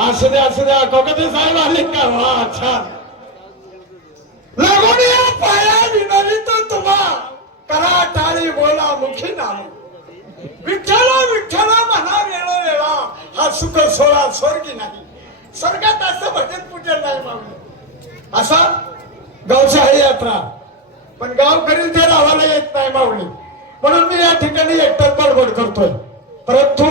असू द्या कोकते साहेब आले का वा छान लागून या पाया विनवित तुम्हा करा टाळी बोला मुखी नाम विठ्ठल म्हणा वेळा हा सुख सोळा स्वर्गी नाही स्वर्गात असं भजन पूजन नाही माऊली असा गावशाही यात्रा पण गाव करील ते राहायला येत नाही माऊली म्हणून मी या ठिकाणी एकटाच बडबड करतोय परंतु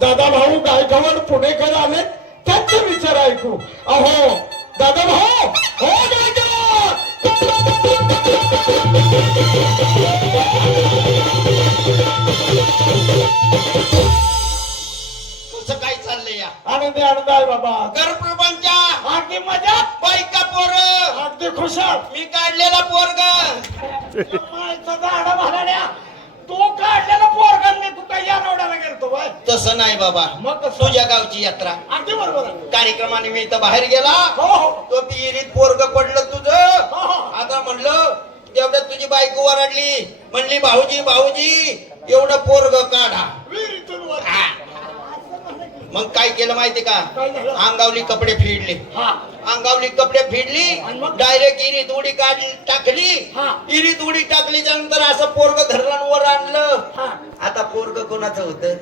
दादा भाऊ गायकवाड पुणेकर आले त्यांचे विचार ऐकू अहो दादा भाऊ हो गायकवाड कसं काय चाललंय या आनंदी आनंद आहे बाबा गरप्रपंचा अगदी मजा बायका पोर अगदी खुशाल मी काढलेला पोरग मायचा झाडा भाड्या तू काढलेला पोरगण मी कुठं या रोडाला गेलतो बाय तसं नाही बाबा मग कसं? तुझ्या गावची यात्रा अगदी बरोबर आहे कार्यक्रमानिमित्त बाहेर गेला हो हो तो पिरीत पोरग पडलं तुझं आता म्हणलं तेवढ्यात तुझी बायको वरडली म्हणली भाऊजी एवढं पोरग काढा विहिरीतून वर. हा. मग काय केलं माहिती का काय झालं? अंगावली कपडे फिरले हा अंगावली कपडे आणि फिरली मग? डायरेक्ट इरीत उडी टाकली हा. इरीत उडी टाकलीच्या नंतर असं पोरग घरला वर आणलं हा आता पोरग कोणाचं होतं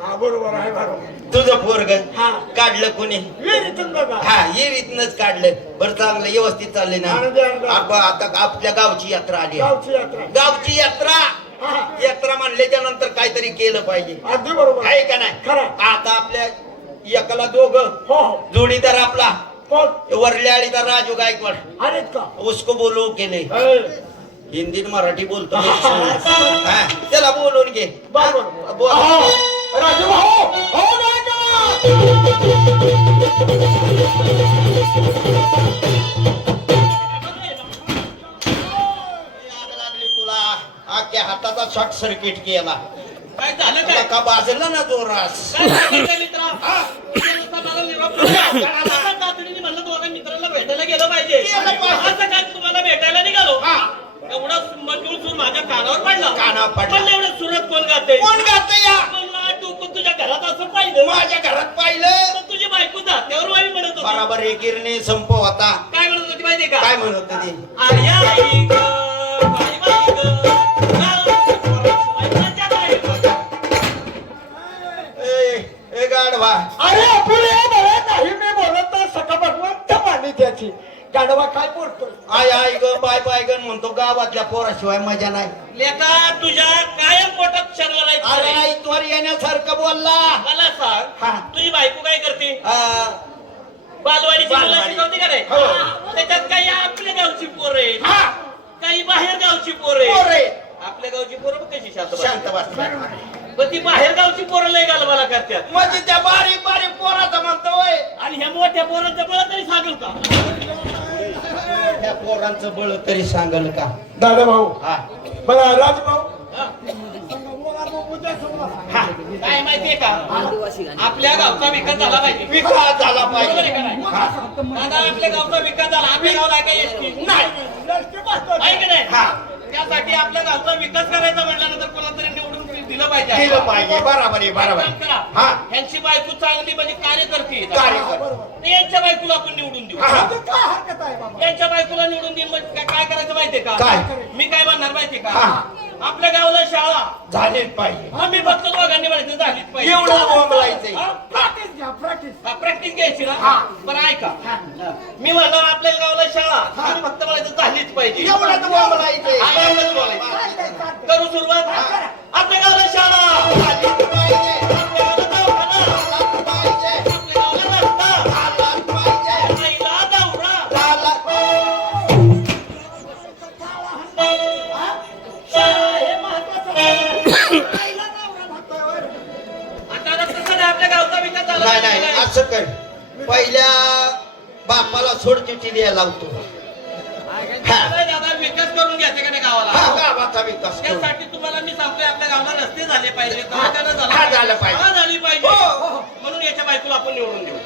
हा बरोबर आहे बरोबर तुझं पोरग हा. काढलं कोणी विहिरीतून बघा हा इरीतनच काढलं बरं चांगलं व्यवस्थित चाललंय ना आनंदी आनंद. आता आपल्या गावची यात्रा आली गावची यात्रा गावची यात्रा हा. यात्रा म्हणल्याच्या नंतर काहीतरी केलं पाहिजे अगदी बरोबर आहे का नाही खरं. आता आपल्या एकाला दोघं हो हो जोडीदार आपला कोण वरल्या आळीचा राजू गायकवाड आहेत का उसको बोलू केले ए, हिंदीत मराठी बोलतो हा, त्याला बोलून घे बरोबर बोल. अहो, राजू भाऊ हो गायकवाड. आग लागली तुला आख्या हाताचा शॉर्ट सर्किट केला काय झालं तुला काय का बाजला ना जोरास काय झालं काय मित्रा? मला निरोप दिला. आता तातडीने म्हणलं दोघा मित्राला भेटायला गेलं पाहिजे गेलं पाहिजे. असं काय तुम्हाला भेटायला निघालो हा. एवढा मंजूळ सूर माझ्या कानावर पडला कानावर पडला. पण एवढं सुरत कोण गाते कोण गात या तू तुझ्या घरात असं पाहिलं माझ्या घरात पाहिलं तर तुझी बायको जात्यावर वाई म्हणत होती बराबर एकीरने संपव होता काय म्हणत होती माहितीये का काय म्हणत होती आर्या आई ग, बाई बाई ग, गावाची पोरं शिवायच्या बाई ग. ए गाढवा अरे अपुरे मला नाही मी बोलत तर सका भगवंत मानी त्याची गाडवा काय बोलतोय आय आय ग बाय बाय ग म्हणतो गावातल्या पोराशिवाय मजा नाही लेका तुझ्या कायम पोटात क्षणवर अरे आहे आई त्वर येण्यासारखं बोलला मला सांग हा. तुझी बायको काय करते बालवाडीची मुलं बालवाडी. शिकवते का रे हो. त्याच्यात काही आपल्या गावची पोरं आहेत हा काही बाहेर गावची पोरं आहेत पोरे आपल्या गावची पोरं बघ कशी शांत बसतात. शांत बस पण ती बाहेर गावची पोरं लय गालवाला करतात म्हणजे त्या बारीक बारीक पोराचं म्हणतोय आणि ह्या मोठ्या पोरांचं बळ तरी सांगेल का त्या पोरांचं बळ तरी सांगल का दादा भाऊ हा मला राज भाऊ हा. काय माहितीये का आपल्या गावचा विकास झाला पाहिजे विकास झाला बरोबर आहे पाहिजे का नाही? हा. दादा आपल्या गावचा विकास झाला आपल्या गावला काय एसटी नाही आहे की नाही हा त्यासाठी आपल्या गावचा विकास करायचा म्हटल्यानंतर कोणाला तरी निवडून दिलं पाहिजे केलं पाहिजे बरोबर आहे बरोबर काम आहे. करा. हा ह्यांची बायको चांगली म्हणजे कार्यकर्ती आहे. कार्यकर्ती. यांच्या बायकोला आपण निवडून देऊ हा. काय हरकत आहे बाबा यांच्या बायकोला निवडून देऊन म्हणजे काय करायचं माहितीये का काय? मी काय म्हणणार माहितीये का हा. आपल्या गावाला शाळा झालेच पाहिजे आम्ही फक्त दोघांनी म्हणायचं झालीच पाहिजे एवढं बोंबलायचंय. हा? प्रॅक्टिस घ्या प्रॅक्टिस प्रॅक्टिस घ्यायची ना हा. बरं ऐका मी म्हणणार आपल्या गावाला शाळा आम्ही फक्त म्हणायचं झालीच पाहिजे एवढंच बोंबलायचंय. हा, एवढंच बोलायचं. करू सुरुवात आपल्या गावाला शाळा झालीच पाहिजे. आपल्या गावाला दवाखाना झालाच पाहिजे. आपल्या गावाला रस्ता झालाच पाहिजे. आईला दौरा झाला. हे महत्वाचं आता तसं नाही आपल्या गावचा विकास झाला नाही पाहिजे. नाही असं कर पहिल्या बापाला सोड चिठ्ठी द्यायला लावतो हा. नाही दादा विकास करून घ्यायचा का नाही हा गावाला गावाचा विकास करू. त्यासाठी तुम्हाला मी सांगतोय आपल्या गावाला रस्ते झाले पाहिजे हा, झालं पाहिजे. शाळा झाली पाहिजे हो, हो. म्हणून याच्या बायकोला आपण निवडून देऊ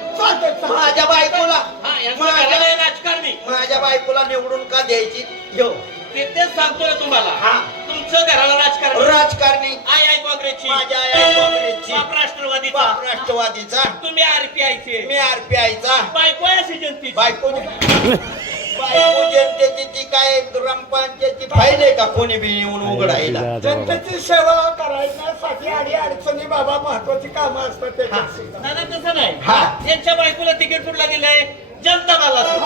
माझ्या बायकोला हा यांचं घराला आहे राजकारणी माझ्या बायकोला निवडून का द्यायची घेऊ तेच सांगतोय तुम्हाला हा. तुमचं तुमचं घराला राजकारण राजकारणी आई आई काँग्रेसची माझ्या आई काँग्रेसची बाप राष्ट्रवादीचा बाप राष्ट्रवादीचा तुम्ही आरपीआयचे मी RPIचा बायको आहे अशी जनतेची बायको बायको जनतेची ती काय ग्रामपंचायतची फाईल आहे का कोणी बी येऊन उघडायला जनतेची सेवा करण्यासाठी आणि अडचणी बाबा महत्वाची कामं असतात त्याच्यात दादा तसं नाही हा. त्यांच्या बायकोला तिकीट कुठला दिलंय जनता दलाचं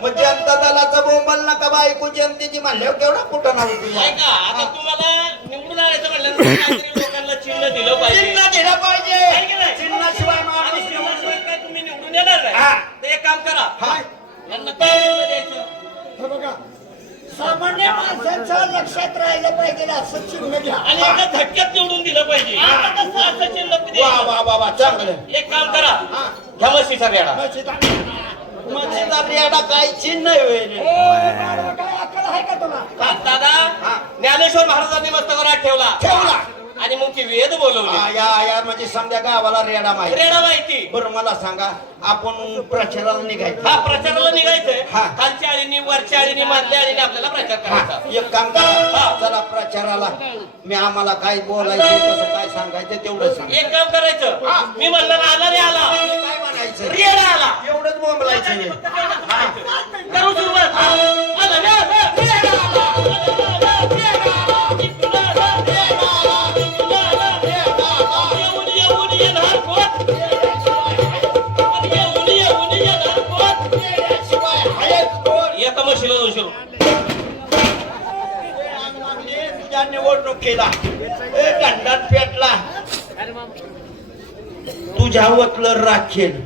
मग जनता दलाचा बोंबल नका बायको जनतेची म्हणल्यावर केवढा कुठं नाव तुझ्या ऐका आता तुम्हाला निवडून आणायचं म्हटल्यानंतर काहीतरी लोकांना चिन्ह दिलं पाहिजे चिन्ह दिलं आहे की पाहिजे नाही? चिन्हाशिवाय आणि माणूस चिन्हाशिवाय काय तुम्ही निवडून येणार नाही हा. तर एक काम करा हा. यांना काय चिन्ह द्यायचं हे बघा सामान्य माणसाच्या लक्षात राहिलं पाहिजे असं चिन्ह घ्या आणि एका झटक्यात निवडून दिलं पाहिजे आता कसं असं चिन्ह वा द्यायचं? वा वा वा चांगलं एक काम करा घ्या म्हशीचा रेडा मच्छीचा रेडा काय चिन्ह आहे रे? काय अक्कल आहे का तुला दादा ज्ञानेश्वर महाराजांनी मस्तकावर हात ठेवला ठेवला. आणि मग ती वेद बोलवली या म्हणजे समजा गावाला रेडा माहिती रेडा माहिती बरं मला सांगा आपण प्रचाराला निघायचं हा प्रचाराला निघायचंय हा. खालच्या आळीनी वरच्या आळीनी मधल्या आळीनी आपल्याला प्रचार करायचा हा, एक काम करा चला प्रचाराला मी आम्हाला काय बोलायचं कसं काय सांगायचं तेवढं सांग एक काम करायचं मी म्हणलं आला रे आला काय म्हणायचं रेडा आला एवढंच बोंबलायचं हे. करू सुरुवात आला रे, रे, रेडा आला. आला, रे, रेडा आला. इकडं आला, रेडा आला. इकडं आला, रेडा आला. येऊन येणार कोण? येऊन येणार कोण? शिवाय आहेच कोण? एका म्हशीला 200 रुपये तुझ्या निवडणुकीला गंडात पेटला तुझ्या वतलं राखेल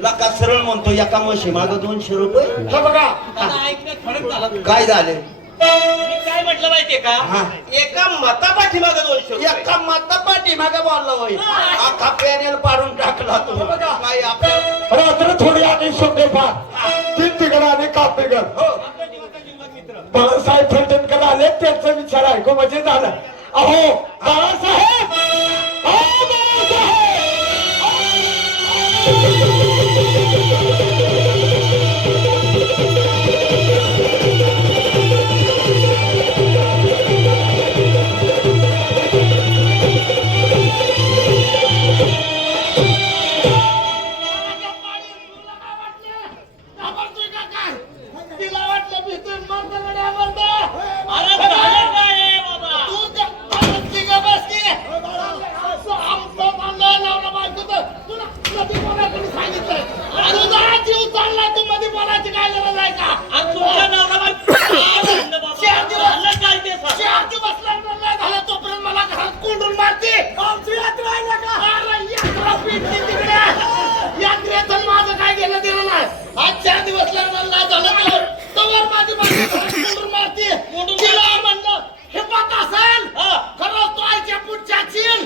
लका सरळ म्हणतो एका म्हशी माग 200 रुपये हे बघा दादा ऐकण्यात फरक झाला काय झाले मी काय म्हटलं माहितीये का हा. एका मतापाठीमाग 200 रुपये एका मातापाठी मागे बोलला होय अख्खा पॅनेल पाडून टाकला तू काय आपल्या रात्र थोडी आणि सोंगे फार तीन तिकडं आणि कापेगड हो आपल्या जीवाचा जीवलग मित्र बाळासाहेब फलटणकर आले त्यांचा विचार ऐकू म्हणजे झालं अहो बाळासाहेब अहो बाळासाहेब अरे झालं काय बाबा आणि तुमच्या नवरा बायको झालं काय ते सांग. माझं काय गेलं दिलं नाही आज 4 दिवस लागणार झालं तवर माझी मारते तिला म्हणलं हे पाहत असेल हा. खरंच तो आईच्या पुढच्या चिल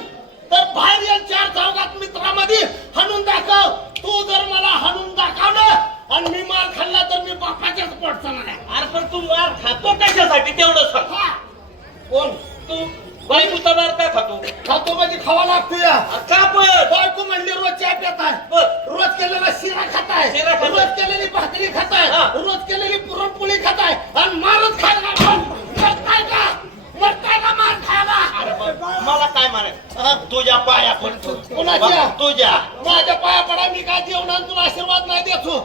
तर बाहेर या 4 चौघात मित्रामध्ये हाणून दाखव तू जर मला हाणून दाखवलं आणि मी मार खाल्ला तर मी बापाच्याच पोटचा नाही अरे पण तू मार खातो कशासाठी तेवढं सांग कोण तू बायकोचा मार काय खातो खातो म्हणजे खावा लागतो या अरे का पण बायको म्हणली रोज चहा पित आहे बर. रोज केलेला शिरा खाताय शिरा खाताय. रोज केलेली भाकरी खाताय हा. रोज केलेली पुरणपोळी खाताय आणि मारच खायला मरताय का मरताय का मार खायला मला काय म्हणायचं तुझ्या पाया पडतो कोणाच्या? तुझ्या माझ्या पाया पडा मी काय जेवणात तुला आशीर्वाद नाही देतो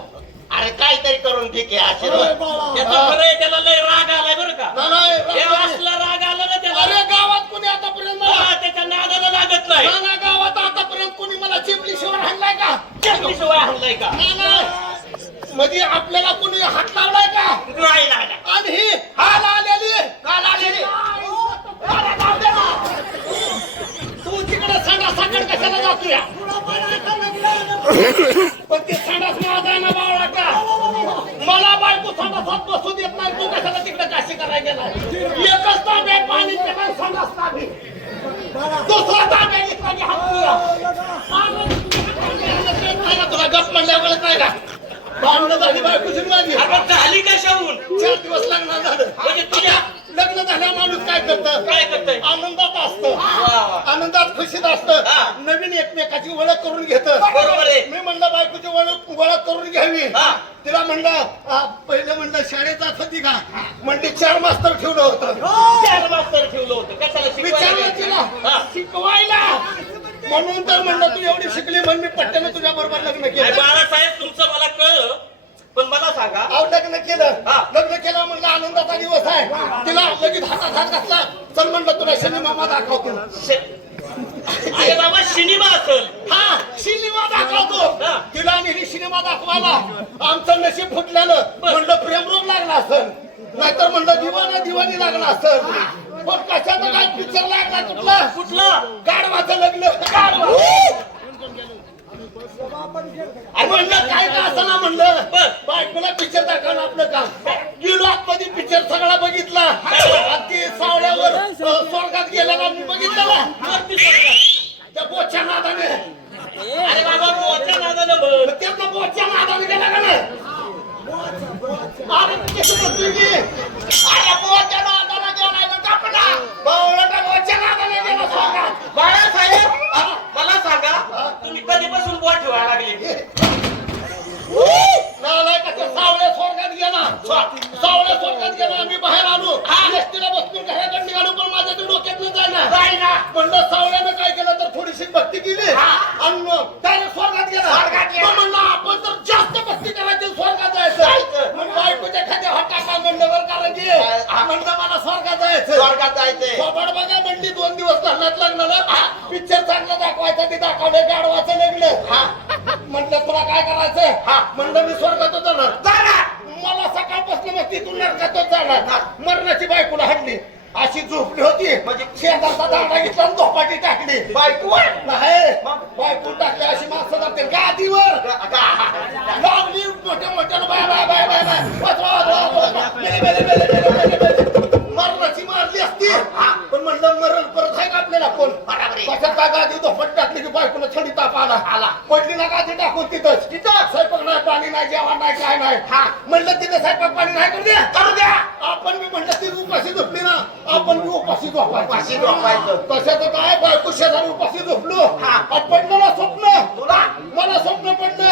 अरे काहीतरी करून ठीक आहे आशीर्वाद त्याचं खरं आहे, त्याला लय राग आलाय बरं का नाही, तेव्हा असला राग आला ना त्याला अरे गावात कोणी आतापर्यंत मला हा, त्याच्या नादाला लागत नाही नाना गावात आतापर्यंत कोणी मला चिपली शिवाय हाणलाय का चटणी शिवाय हल्लाय का नाना मध्ये आपल्याला कोणी हात लावलाय का नाही नाही. आणि ही हाल आलेली काल आलेली अरे जाऊ दे ना. तू तिकडे सांडा साखर कशाला जातोय पण ते सांडास माझा आहे ना बावळा का मला बायको सांडासात बसू देत नाही तू कशाला तिकडे काशी करायला गेलाय एकच ताब्यात पाणी त्याला सांडास ताबी दुसरा ताब्यात घेतला की हात तुला गप म्हणल्यावर नाही का भांडणं झाली बायकोची माझी अरे पण झाली कशाहून 4 दिवस लग्न झालं म्हणजे तुझ्या लग्न झाल्या माणूस काय करतं काय करतोय आनंदात असतं वा. आनंदात खुशीत असतं नवीन एकमेकाची ओळख करून घेतं बरोबर आहे मी म्हणलं बायकोची ओळख करून घ्यावी हा. तिला म्हणलं पहिलं म्हणलं शाळेत जात होती का म्हणली 4 मास्तर ठेवलं होतं. 4 मास्तर ठेवलं होतं कशाला विचारलं तिला हा. शिकवायला. म्हणून तर म्हणलं तू एवढी शिकली म्हणून मी पट्ट्यानं तुझ्या बरोबर लग्न अरे केलं. बाळासाहेब तुमचं मला कळलं पण मला सांगा अहो लग्न केलं. हा. लग्न केलं म्हणलं आनंदाचा दिवस आहे. तिला लगेच हातात हात घातला. चल म्हणलं तुला शनी मामा दाखवतो. अरे बाबा सिनेमा असेल हा सिनेमा दाखवतो. हा. तिला नेली सिनेमा दाखवायला. आमचं नशीब फुटल्यानं म्हणलं प्रेमरोग लागला असेल नाहीतर म्हणलं दिवाणी लागला असेल. पण कशाचा काय पिक्चर लागला कुठला कुठला गाढवाचं लग्न. अरे म्हणलं काय का असं ना म्हणलं बर. बायकोला पिक्चर दाखवलं आपलं काम. गेलो आतमध्ये पिक्चर सगळा बघितला. आणि ते सावळ्यावर स्वर्गात गेलेला मी बघितला ना. त्या बोच्या नादाने अरे बाबा मोठ्या नादानं बघ त्यातला बोच्या नादाने गेला का नाही. अरे कसं म्हणतोय की अरे बोच्या नादाने गेलाय ना कापडा. बावळटा बोच्या नादाने गेला स्वर्गात. बाळासाहेब मला सांगा तुम्ही कधीपासून बोट ठेवायला लागले नालायकाच्या सावळ्या स्वर्गात गेला. सावळ्या स्वर्गात गेला. आम्ही बाहेर आलो. एसटीला बसून घराकडे निघालो पण माझ्या ते डोक्यातनं जायना. म्हणलं सावळ्यानं काय केलं तर थोडीशी भक्ती केली आणि डायरेक्ट स्वर्गात गेला. मग म्हणलं आपण तर जास्त भक्ती करायची स्वर्गात जायचं. मग बायकोच्या खात्या हटाका म्हणलं बरं कारण की म्हणलं मला स्वर्गात जायचं. थोबाड बघा म्हणली 2 दिवस लग्नात लग्नाला पिक्चर चांगला दाखवायचा ते दाखवलं गाढवाचं लग्न. म्हणलं तुला काय करायचं म्हणलं मी स्वर्गातच जाणार. मला सकाळपासून मग तिथून नरकातच जाणार. मरणाची बायकोला हडली अशी झोपली होती म्हणजे शेजारचा दांडा घेतला आणि झोपाटी टाकली. बायको नाही बायको टाकली अशी माणसं जाते गादीवर लागली मोठ्या मोठ्यानं बाय बाय बाय बाय बाय मरणाची मारली असती. पण म्हणलं मरण परत आहे का आपल्याला कोण कशात काय गादी झोपट टाकली की बायकोला थंडी ताप आला. पडली ना गादी टाकून तिथं स्वयंपाक नाही पाणी नाही जेवण नाही काय नाही. म्हणलं तिथं स्वयंपाक पाणी नाही करू द्या. आपण मी म्हणलं ती उपाशी झोपली ना आपण मी उपाशी झोपायचं. कशाचं काय बायको शेजारी उपाशी झोपलो. पडलं ना स्वप्न मला स्वप्न पडलं.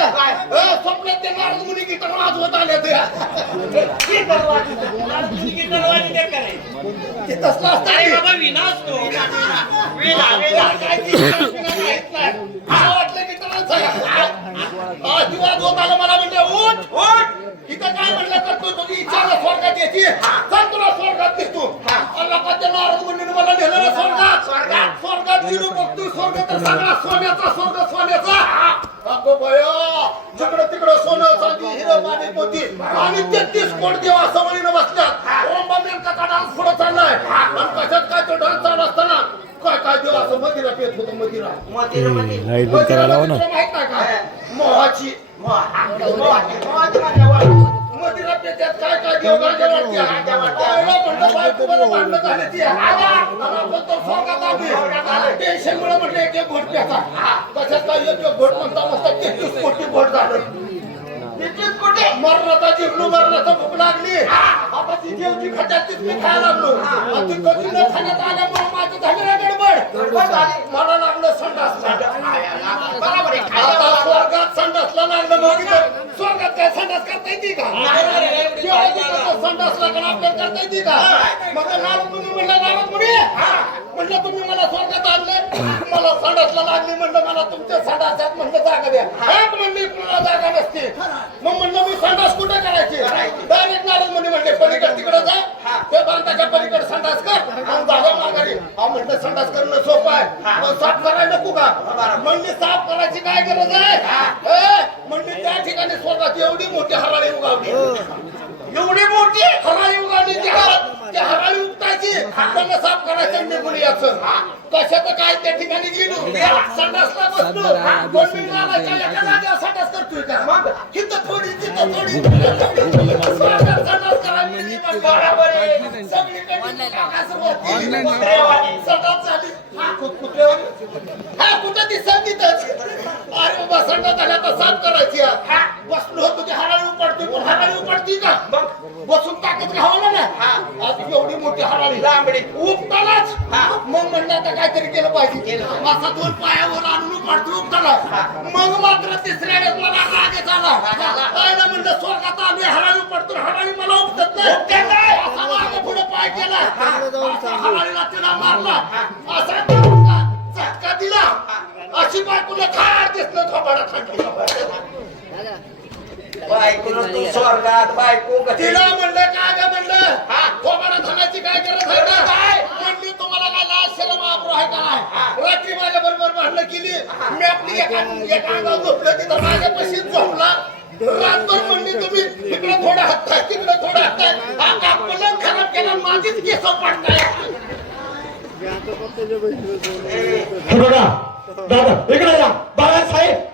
स्वप्नात ते नारद मुनी गिटार वाजवत आले ते तसलं असतं. अरे बाबा विना असतो वाटलं की वाजवत आलं मला म्हणलं उठ इथं काय म्हणलं करतो तुम्ही इच्छा स्वर्गात यायची चल तुला स्वर्गात देतो. लोकांच्या नारद मुनीने मला नेलं ना स्वर्गात गेलो बघतो स्वर्ग तर सगळा सोन्याचा. अगो बया जिकडं तिकडं सोनं चांदी हिरं माणिक मोती आणि 33 कोटी देवा समोरीनं बसल्यात. ओंबा मेनकाचा डान्स पुढं चाललाय आणि कशात काय तो डान्स चालू असताना काय देव असं मदिरा पेत होतं. मदिरा माहित नाही का मोहाची मदिरा पेत्यात काय देव गाड्या म्हणलं बायको बरं भांडणं झाली ती आपण तर स्वर्गात आली. टेन्शनमुळे म्हटलं एक घोट प्याचा कशात काय एक घोट म्हणता मस्त 33 कोटी घोट झालं. मरणाचा जिंकलो मरणाचा भूक लागली. आता ती देवची खट्यात तीच मी खायला लागलो. ती कधी न खाण्यात आल्यामुळे माझं झालं ना गडबड. मला लागलं संडासला. आता स्वर्गात संडासला लागलं. मग स्वर्गात काय संडास करता येते का संडासला का आपल्याला करता येते का. मग नारद मुनी म्हणलं तुम्ही मला स्वर्गात आणले मला संडासला लागली. म्हणलं मला तुमच्या संडासात म्हणलं जागा द्या. म्हणली कुणाला जागा नसते. मग म्हणलं मी संडास कुठे करायची. डायरेक्ट नारद मुनी म्हणले पलीकडे तिकडे जा ते बांधाच्या पलीकडे संडास कर आणि जागा माघारी. म्हणलं संडास करणं सोपं आहे मग साफ करायला नको का. म्हणली साफ करायची काय गरज आहे. म्हणली त्या ठिकाणी स्वर्गात एवढी मोठी हराळी उगावली. एवढी मोठी हराळी उगावली त्या हराळी उपटायची त्यांना साफ करायचं निघून यायचं. कशाचं काय त्या ठिकाणी गेलो संडासला बसलो. 2 मिनिटाला एका जागेवर संडास करतोय का. तिथं थोडी तिथं थोडी संडास करायला सगळीकडे संडास झाली. कुठं दिसत तिथंच. अरे बाबा संडास झाल्या तर साफ करायची. बसलो होतो ते हराळी उपटते पण हराळी उपटती का बसून ताकद घावलं ना. आज एवढी मोठी हराळी लांबडी उपटालाच. मग म्हणलं आता काहीतरी केलं पाहिजे. माझा 2 पायावर आणून उपटतो उपटाला. मग मात्र तिसऱ्या वेळेस मला राग आला. म्हणलं स्वर्गात खराडीला तिला मारला असा मारला, झटका दिला अशी बायकोला खाड दिसलं खबाडा खांडी बायको तू स्वर्गात बायको कधी तिला म्हणलं काय ग म्हणलं खबाडा खाण्याची काय गरज आहे का काय म्हणली तुम्हाला काय लाज शरम आबरू आहे का नाही रात्री माझ्या बरोबर भांडणं केली मी आपली एका अंगावर झोपलं तिथं माझ्या पशीत झोपला रातभर म्हणली तुम्ही इकडे थोडा हत्ताय तिकडे थोडा हत्ताय हा पलंग खराब केला माझीच केस पडताय हे बघा दादा इकडे या बाळासाहेब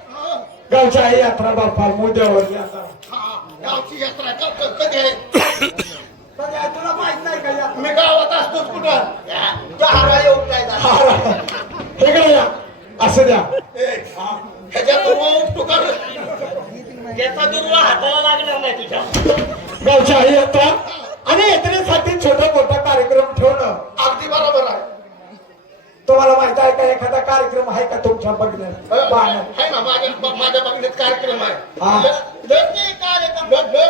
गावच्या आई यात्रा बाप्पा मोद्यावर यात्रा गावची यात्रा कधी आहे कधी आहे? तुला माहित नाही का यात्रा? मी गावात असतोच कुठं हारा येऊन काय झालं? इकडे या असं द्या ह्याच्यात उपटू कर त्याचा दुर्वा हाताला लागणार नाही तुझ्या. गावच्या आई यात्रा आणि यात्रेसाठी छोटा मोठा कार्यक्रम ठेवणं अगदी बरोबर आहे तुम्हाला माहित आहे का एखादा कार्यक्रम आहे का तुमच्या बघण्यात पाहण्यात? आहे ना माझ्या बघण्यात कार्यक्रम आहे हा. लय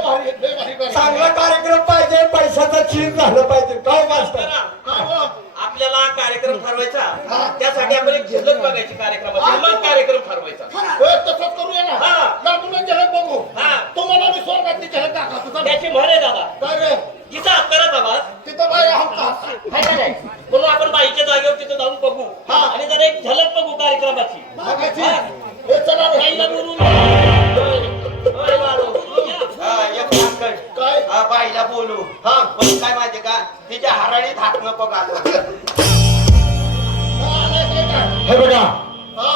भारी कार्यक्रम. चांगला कार्यक्रम पाहिजे पैशाचा चीज झालं पाहिजे काय मास्तर का हो? आपल्याला कार्यक्रम ठरवायचा त्यासाठी आपण एक झलक बघायची कार्यक्रमाची मग कार्यक्रम ठरवायचा. तसंच करूया ना हा. लागून झलक बघू हा. तुम्हाला मी स्वर्गातली झलक दाखवतो त्याची म्हणे दादा काय रे तिचा अत्तराचा आवाज तिथं बाई हमका आहे का नाही? म्हणून आपण बाईच्या जागेवर तिथं जाऊन बघू हा. आणि जरा एक झलक बघू कार्यक्रमाची. बघायची हा. हे चला रे. बाईला बोलून होय बाळो, बोलून घ्या. हा, एक काम कर. काय हा, बाईला बोलू हा पण काय माहितीये का तिच्या हराळीत हात नको घालू हे बघा हा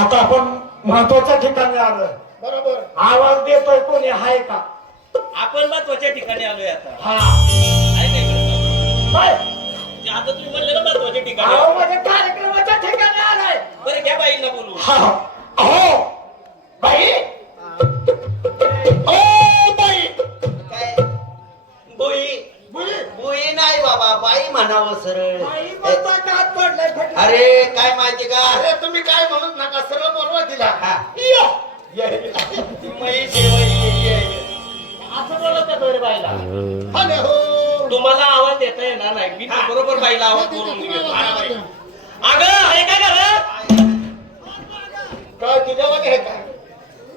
आता आपण महत्वाच्या ठिकाणी आलोय बरोबर आवाज देतोय कोणी आहे का आपण महत्वाच्या ठिकाणी आलोय आता. हा आहे का इकडे? काय? ते आता तुम्ही म्हणले ना महत्वाच्या ठिकाणी. अहो, म्हणजे कार्यक्रमाच्या ठिकाणी आलाय बरं घ्या बाईंना बोलू. हा अहो बाई ओ बाई काय बोई बुई नाही बाबा बाई म्हणावं सरळ बाई म्हणता का हात पडलाय फटला? अरे काय माहिती का अरे तुम्ही काय म्हणत नका सरळ बोलवा तिला हा. या. ती म्हैस आहे, म्हैस आहे. असं बोलत आहे बरं बाईला. अरे हो तुम्हाला आवाज देता येणार नाही मी तर बरोबर बाईला आवाज बोलून घेतो. अगं आहे काय घरात? काय तुझ्यामध्ये आहे काय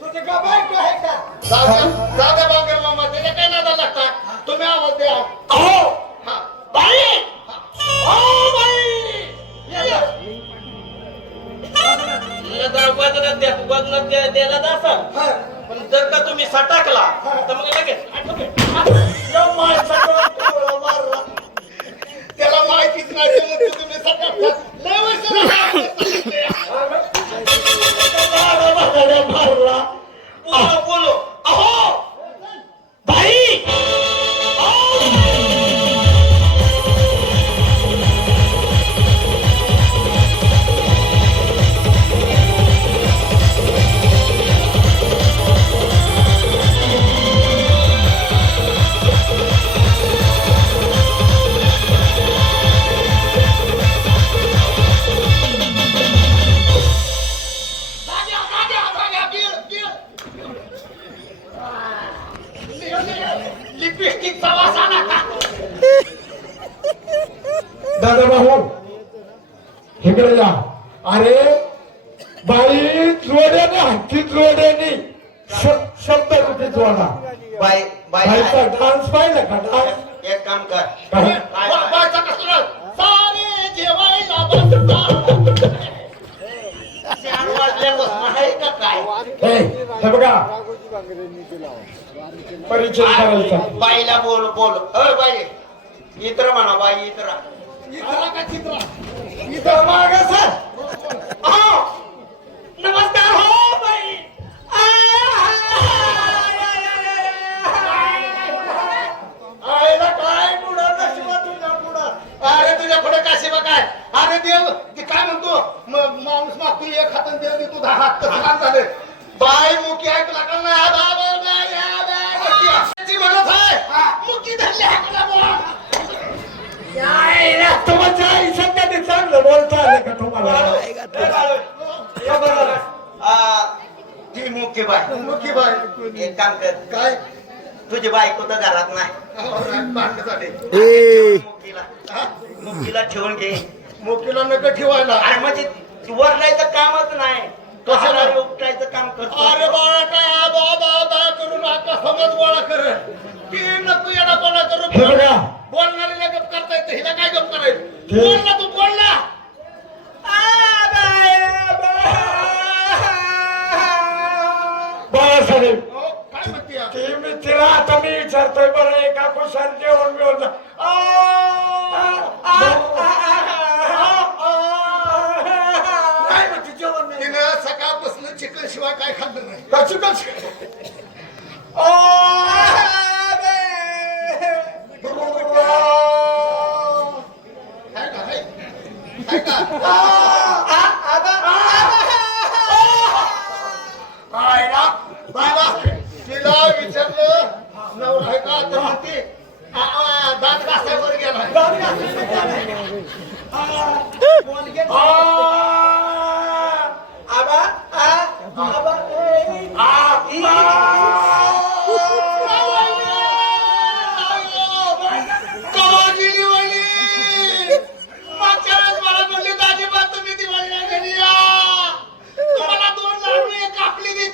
तुझी का बायको आहे का साध्या बांगर मामा त्याच्या काय नादा लागता तुम्ही आवाज द्या अहो हा बाई ओ बाई द्यायला जासाल पण जर का तुम्ही सटाकला तर मग लगेच या माणसाकडं डोळा मारला. त्याला माहितीच नाही ते म्हणते तुम्ही सकाळ लय वर्ष मारला बोलो बोलो अहो बाई लिपस्टिकचा वास आला का दादा भाऊ इकडे या अरे बाई जोड्याने हत्ती जोड्याने शब्द कुठे जोडा बाई बाई बाईचा डान्स पाहिला का डान्स एक काम कर बायचा कसला सारे जेवायला बसता चार वाजल्यापासून आहे का काय हे बघा परिचय करायचा बाईला बोल बोल अ बाई इतर म्हणा बाई इतर इथला का चित्रा इथं माग सर नमस्कार हो बाई आईला काय पुढं नशिबा तुझ्या पुढं अरे तुझ्या पुढे काशीबा काय अरे देव ते काय म्हणतो माणूस मागतो एक हात आणि देव देतो 10 हात तसं काम झाले बाय मुकी ऐकू लागला ना म्हणत आहे मुकी धरली हाकला बोला तुमच्या आयुष्यात कधी चांगलं बोलता आलं का तुम्हाला ती मुख्य बाई मुकी बाय एक काम कर काय तुझी बायको तर घरात नाही. भांडण झाले मुकीला ठेवून घे. मोकीला नका ठेवायला. अरे म्हणजे वरडायचं कामच नाही, कशाला? कशाला उपटायचं काम करतो. अरे बाळा काय बाबा करून आता समज गोळा कर की नको येडा कोणा हे करून बघा. बोलणारीला गप करता येतं, हिला काय गप करायचं? बोल ना तू, बोल ना. बाळासाहेब हो, काय म्हणते या? ती मी तिला आता मी विचारतोय बरं एका कुशात जेवण मिळवलं. काय म्हणते जेवण नाही? तिनं सकाळपासून चिकन शिवाय काय खाल्लं नाही. कशी कशी काय का हाय? काय का? तिला विचारलं नवरा आहे का तर म्हणते दात घासायवर गेलाय. कवा गेली वहिनी? मागच्या वेळेस मला म्हणली दाजीबा तुम्ही दिवाळीला घरी या, तुम्हाला 2 लाडू एक कापली देते.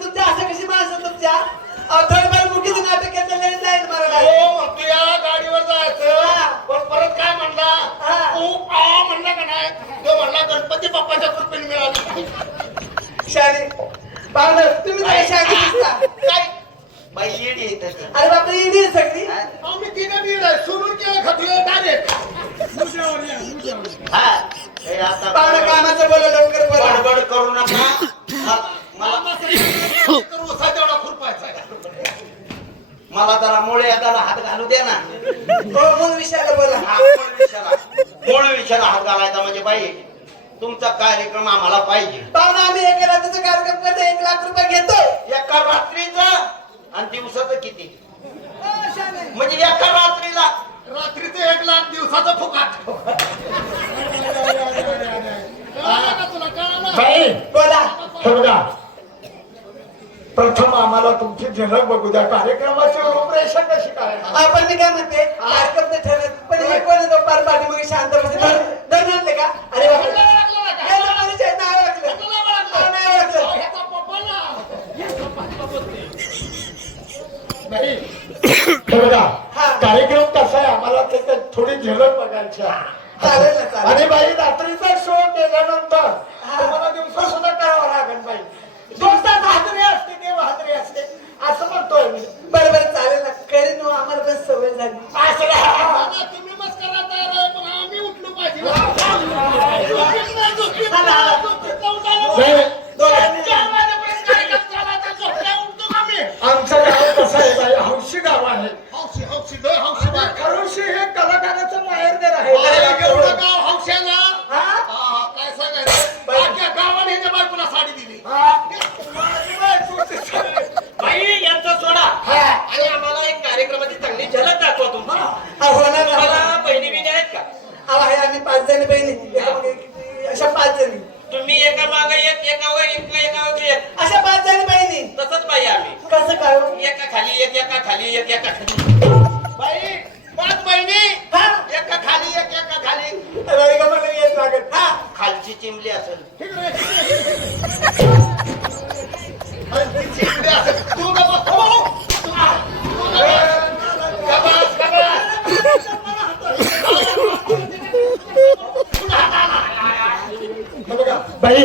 तुमच्या असं कशी माणसं तुमच्या थोडीफार मुखीचं नाटक घेतलं तरी जाईल मला. हो म्हणतो या गाडीवर जायचं, पण परत काय म्हणला? तू म्हणला का नाही? तो म्हणला गणपती बाप्पाच्या कृपेने मिळाली. शाळे पाहुणं तुम्ही काय शाळे दिसता? काय बाई येडी आहे तशी. अरे बापरे ईडी आहे सगळी. आम्ही तिने नीड सोडून केलं खातोय डायरेक्ट. हा हे आता पाहुणं कामाचं बोला लवकर बोला. बडबड करू नका. मला उसा तेवढा खुरपायचा आहे. मला जरा मुळे त्याला हात घालू दे ना. हो म्हणून विषयाला बोला. मूळ विषयाला हात घालायचा म्हणजे बाई तुमचा कार्यक्रम आम्हाला पाहिजे. पाहुणा आम्ही एका रात्रीचा कार्यक्रम करतो 1 लाख रुपये घेतोय. एका रात्रीचं आणि दिवसाचं किती? शाळे म्हणजे एका रात्रीला रात्रीचं 1 लाख, दिवसाचं फुकाट. कळालं का तुला? कळालं? बाई बोला. हे बघा, प्रथम आम्हाला तुमची झलक बघू द्या. कार्यक्रमाची रूपरेषा कशी काय? आपण मी काय म्हणते कार्यक्रम तर ठरत पण हे कोण तो पार पाठी मग शांत बसले धरून आणले का? अरे बापरे नाही ना, माझं चेत नाही ओळखलं. नाही ओळखलं. ह्याचा पप्पा ना. नाही हे बघा, कार्यक्रम कसा आहे आम्हाला त्याच्यात थोडी झलक बघायची आहे. चालेल ना चालेल. आणि बाई रात्रीचा शो केल्यानंतर तुम्हाला दिवसा सुद्धा करावं लागेल बाई. 2 तास हाजरी असते किंवा हाजरी असते असं म्हणतोय मी. बरं बरं चालेल ना. करीन हो, आम्हाला पण सवय झाली. असं नाही. दादा, तुम्ही मस्करा तयार आहे, पण आम्ही उठलो पाहिजे. नाही, दोघांनी- 4 वाजेपर्यंत कार्यक्रम चालायचा, झोपल्या उठतो आम्ही. आमचं गाव कसं आहे बाई, हौशी गाव आहे. हौशी हौशी लय हौशी बाय. खरोशी हे कलाकाराचं माहेरघर आहे. एवढं गाव हौशाला हा? काय सांगायचं? अख्ख्या गावाने ह्याच्या बायकोला साडी दिली. बाई यांचा सोडा हा. आणि आम्हाला एक कार्यक्रमाची चांगली झलक दाखवा तुमची. होणार ना. तुम्हाला बहिणी बिणी आहेत का? अहो, आहे आम्ही 5 जणी बहिणी एका मागे अशा 5 जणी तुम्ही एका मागे एक एकावर एक अशा 5 जणी बहिणी. तसंच बाई आम्ही कसं काय हो? एका खाली एक एका खाली एक एका खाली. बाई 5 बहिणी, हा? एका खाली एक एका खाली. रवी का मला येत लागत. हा? खालची चिमली असेल. तू गप्पा हो. हे बघा, बाई